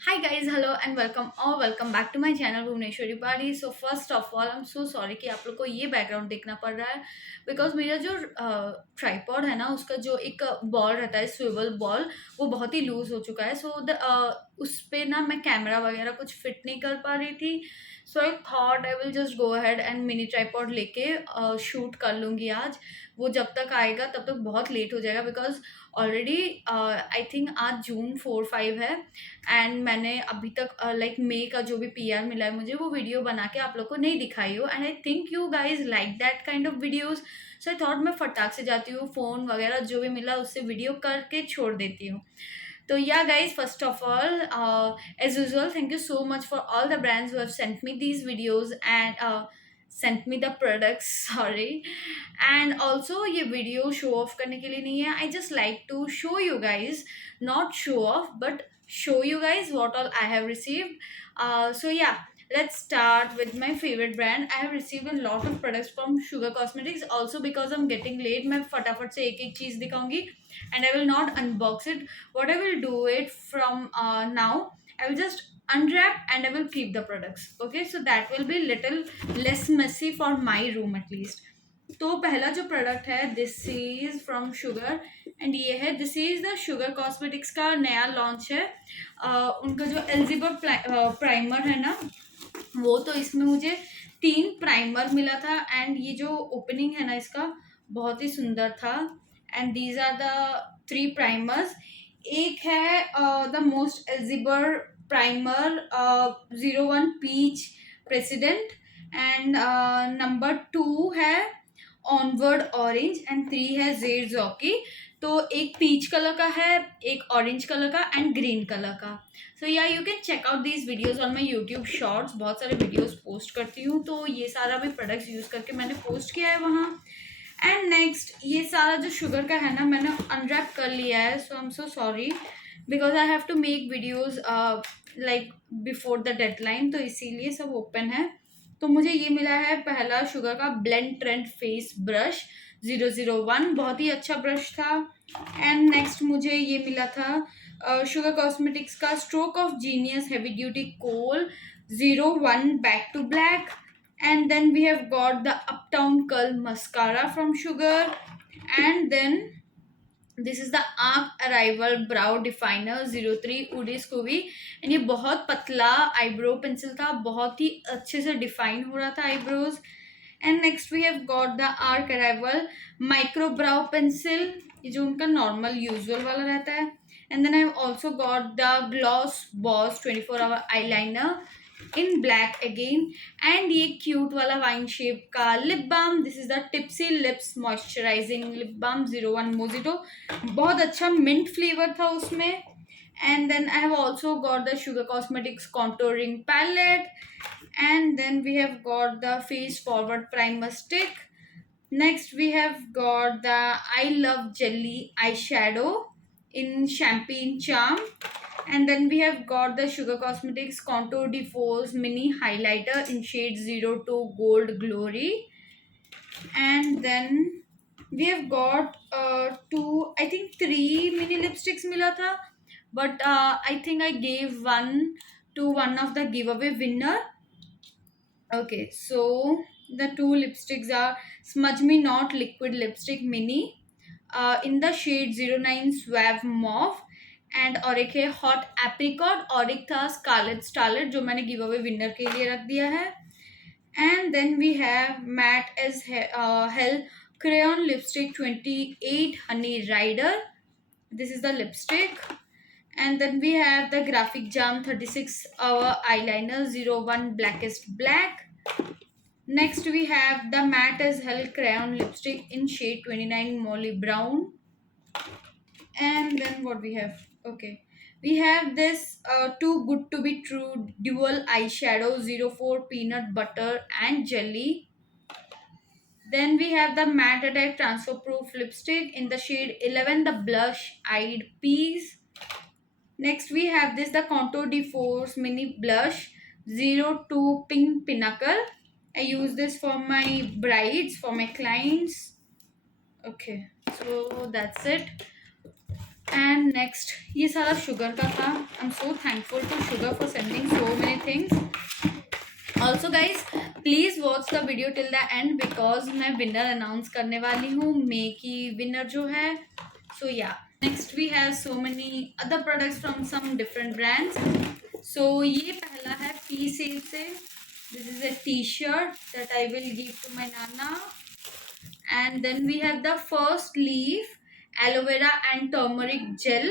Hi guys, hello and welcome back to my channel Bhubaneswari Padhi. So first of all, I'm so sorry कि आप लोग को ये background देखना पड़ रहा है बिकॉज मेरा जो ट्राईपॉड है ना उसका जो एक बॉल रहता है स्विवल बॉल वो बहुत ही लूज हो चुका है उस पे ना मैं कैमरा वगैरह कुछ फिट नहीं कर पा रही थी so I thought I will just go ahead and mini tripod लेके शूट कर लूँगी आज। वो जब तक आएगा तब तक बहुत लेट हो जाएगा बिकॉज ऑलरेडी आई थिंक आज जून 4-5 है एंड मैंने अभी तक लाइक मे का जो भी पीआर मिला है मुझे वो वीडियो बना के आप लोग को नहीं दिखाई हो and I think you guys like that kind of videos. So I thought मैं फटाक से जाती हूँ फ़ोन वगैरह जो भी मिला उससे वीडियो करके छोड़ देती हूँ। तो yeah guys first of all as usual thank you so much for all the brands who have sent me these videos and sent me the products sorry. And also ये वीडियो शो ऑफ करने के लिए नहीं है, I just like to show you guys, not show off but show you guys what all I have received. So yeah, let's start with my favorite brand. I have received a lot of products from Sugar Cosmetics. Also because I'm getting late, मैं फटाफट से एक एक चीज़ दिखाऊंगी and I will not unbox it. What I will do it from now, I will just unwrap and I will keep the products. Okay, so that will be little less messy for my room at least. तो पहला जो product है this is from sugar and ये है this is the Sugar Cosmetics का नया launch है। उनका जो एल्जिबर प्राइमर है ना वो तो इसमें मुझे 3 प्राइमर मिला था एंड ये जो ओपनिंग है ना इसका बहुत ही सुंदर था and these are the 3 primers. एक है the most eligible primer 01 peach president and number 2 है ऑनवर्ड ऑरेंज एंड 3 है जेड जॉकी। तो एक पीच कलर का है, एक ऑरेंज कलर का एंड ग्रीन कलर का। So yeah you can check out these videos on my YouTube shorts, बहुत सारे वीडियोज पोस्ट करती हूँ तो ये सारा भी प्रोडक्ट्स यूज़ करके मैंने पोस्ट किया है वहाँ। एंड नेक्स्ट ये सारा जो शुगर का है ना मैंने अनरैप कर लिया है, so I am so sorry because I have to make videos like before the deadline, तो इसीलिए सब ओपन है। तो मुझे ये मिला है पहला शुगर का ब्लेंड ट्रेंड फेस ब्रश 001, बहुत ही अच्छा ब्रश था। एंड नेक्स्ट मुझे ये मिला था शुगर कॉस्मेटिक्स का stroke of genius heavy duty kohl 01 back to black. And then we have got the Uptown Curl Mascara from Sugar. And then this is the arc arrival brow definer 03 उडी Scooby and ये बहुत पतला eyebrow pencil था, बहुत ही अच्छे से define हो रहा था eyebrows. And next we have got the arc arrival micro brow pencil, ये जो उनका नॉर्मल यूजुअल वाला रहता है। And then I have also got the gloss boss 24 hour eye liner in black again and ये क्यूट वाला wine shape का lip balm, this is the tipsy lips moisturising lip balm 01 mojito, बहुत अच्छा mint flavour था उसमें। And then I have also got the Sugar Cosmetics contouring palette and then we have got the face forward primer stick. Next we have got the I love jelly eye shadow in champagne charm, and then we have got the Sugar Cosmetics Contour de Force mini highlighter in shade 02 gold glory. And then we have got two, I think 3 mini lipsticks mila tha, but I think I gave one to one of the giveaway winner. Okay, so the 2 lipsticks are Smudge Me Not Liquid Lipstick Mini in the shade 09 Suave Mauve and और एक है hot apricot और एक था Scarlett starlet जो मैंने give away winner के लिए रख दिया है। And then we have matte as hell crayon lipstick 28 honey rider, this is the lipstick. And then we have the Graphic Jam 36 hour eyeliner 01 blackest black. Next we have the matte as hell crayon lipstick in shade 29 molly brown. And then what we have, okay, we have this too good to be true dual eyeshadow 04 peanut butter and jelly. Then we have the matte attack transfer proof lipstick in the shade 11 the blush eyed peas. Next we have this the Contour de Force mini blush 02 pink pinnacle. I use this for my brides, for my clients. Okay, so that's it. And next ये सारा Sugar का था. I am so thankful to Sugar for sending so many things. Also guys please watch the video till the end because मैं winner announce करने वाली हूँ, मे की winner जो है. So yeah next we have so many other products from some different brands. So ये पहला है पी सेल से. This is a T shirt that I will give to my नाना. And then we have the first leaf aloe vera and turmeric gel.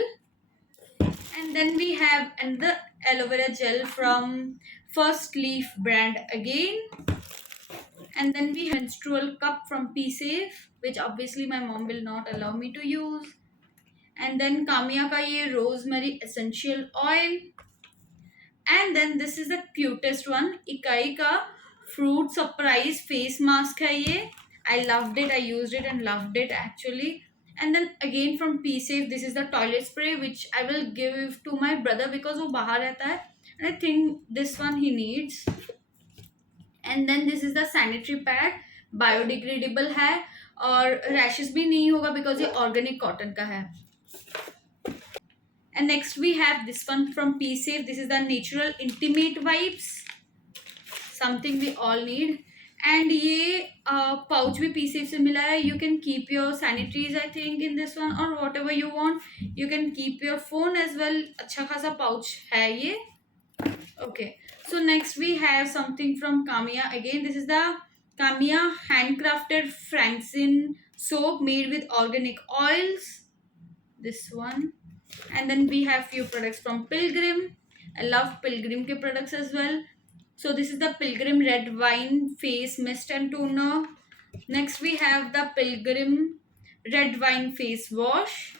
And then we have another aloe vera gel from first leaf brand again. And then we have menstrual cup from P Safe, which obviously my mom will not allow me to use. And then Kamya ka ye rosemary essential oil. And then this is the cutest one, Ikai ka fruit surprise face mask hai ye. I loved it. I used it and loved it actually. And then again from P Safe, this is the toilet spray which I will give to my brother because वो बाहर रहता है and I think this one he needs. And then this is the sanitary pad, biodegradable है और rashes भी नहीं होगा because ये organic cotton का है. And next we have this one from P Safe. This is the natural intimate wipes, something we all need. And ये pouch भी P Safe से मिला है. You can keep your sanitaries I think in this one or whatever you want. You can keep your phone as well. अच्छा खासा pouch है ये. Okay. So next we have something from Kamia. Again, this is the Kamia handcrafted Francine soap made with organic oils. This one. And then we have few products from Pilgrim. I love Pilgrim ke products as well. So this is the Pilgrim red wine face mist and toner. Next we have the Pilgrim red wine face wash.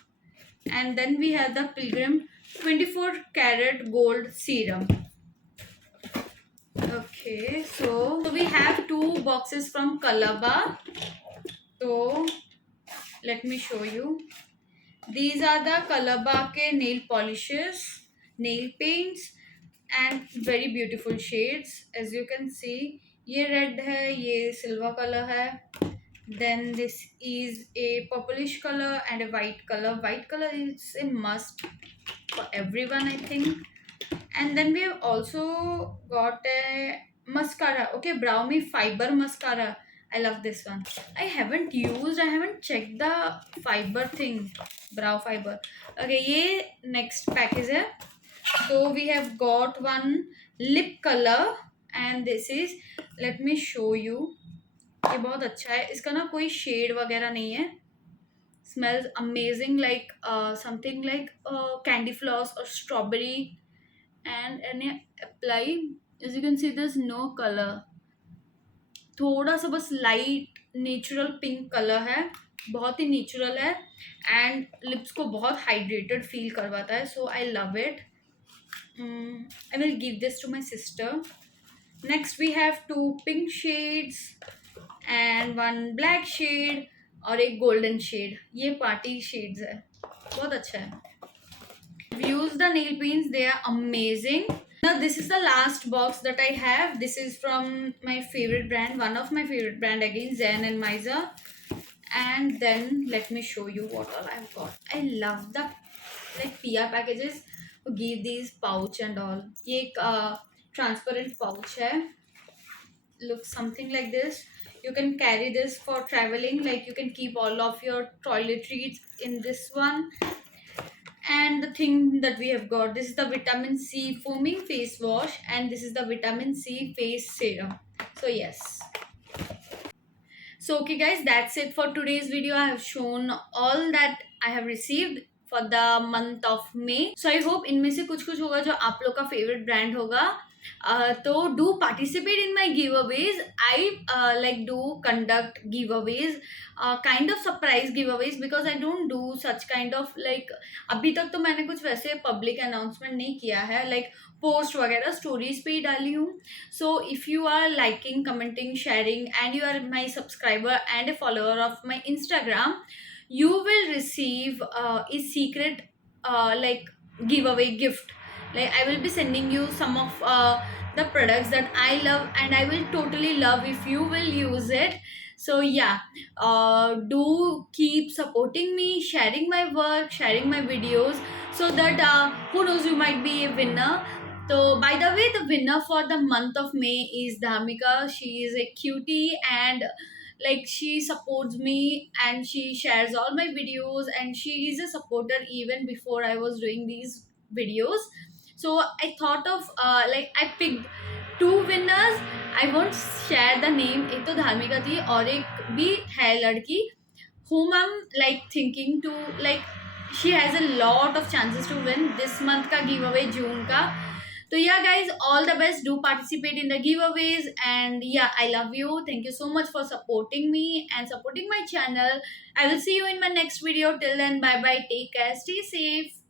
And then we have the Pilgrim 24 karat gold serum. Okay, so we have two boxes from Kalaba. So let me show you. These are the Kalaba ke nail polishes, nail paints and very beautiful shades. As you can see, ये red है, ये silver color है. Then this is a purplish color and a white color. White color is a must for everyone I think. And then we have also got a mascara. Okay, Brownie fiber mascara. I love this one. I haven't checked the fiber thing. Brow fiber. Okay, ये next package है. So we have got one lip color and this is, let me show you. ये बहुत अच्छा है. इसका ना कोई shade वगैरह नहीं है. Smells amazing like something like candy floss or strawberry. And apply, as you can see there's no color. थोड़ा सा बस लाइट नेचुरल पिंक कलर है, बहुत ही नेचुरल है एंड लिप्स को बहुत हाइड्रेटेड फील करवाता है. So I love it. I will give this to my sister. Next we have two pink shades and one black shade और एक गोल्डन शेड. ये पार्टी शेड्स है, बहुत अच्छा है. Use the nail paints, they are amazing. Now this is the last box that I have. This is from my favorite brand, one of my favorite brand again, Zen and Miza. And then let me show you what all I've got. I love the like PR packages who give these pouch and all. ये एक transparent pouch है. Looks something like this. You can carry this for traveling, like you can keep all of your toiletries in this one. And the thing that we have got, this is the vitamin C foaming face wash and this is the vitamin C face serum. So yes. So okay guys, that's it for today's video. I have shown all that I have received for the month of May. So I hope इनमें से कुछ कुछ होगा जो आप लोग का favorite brand होगा. So do participate in my giveaways. I like do conduct giveaways, kind of surprise giveaways because I don't do such kind of like अभी तक तो मैंने कुछ वैसे public announcement नहीं किया है, like post वगैरह stories पे ही डाली हूँ. So if you are liking, commenting, sharing and you are my subscriber and a follower of my Instagram, you will receive a secret like giveaway gift. Like I will be sending you some of the products that I love and I will totally love if you will use it. So yeah, do keep supporting me, sharing my work, sharing my videos, so that who knows, you might be a winner. So by the way, the winner for the month of May is Dhamika. She is a cutie, and like she supports me and she shares all my videos, and she is a supporter even before I was doing these videos. So I thought of I picked two winners. I won't share the name. एक तो धार्मिका थी और एक भी है लड़की whom I'm like thinking to, like she has a lot of chances to win this month का giveaway जून का. So yeah guys, all the best, do participate in the giveaways, and yeah, I love you, thank you so much for supporting me and supporting my channel. I will see you in my next video. Till then, bye bye, take care, stay safe.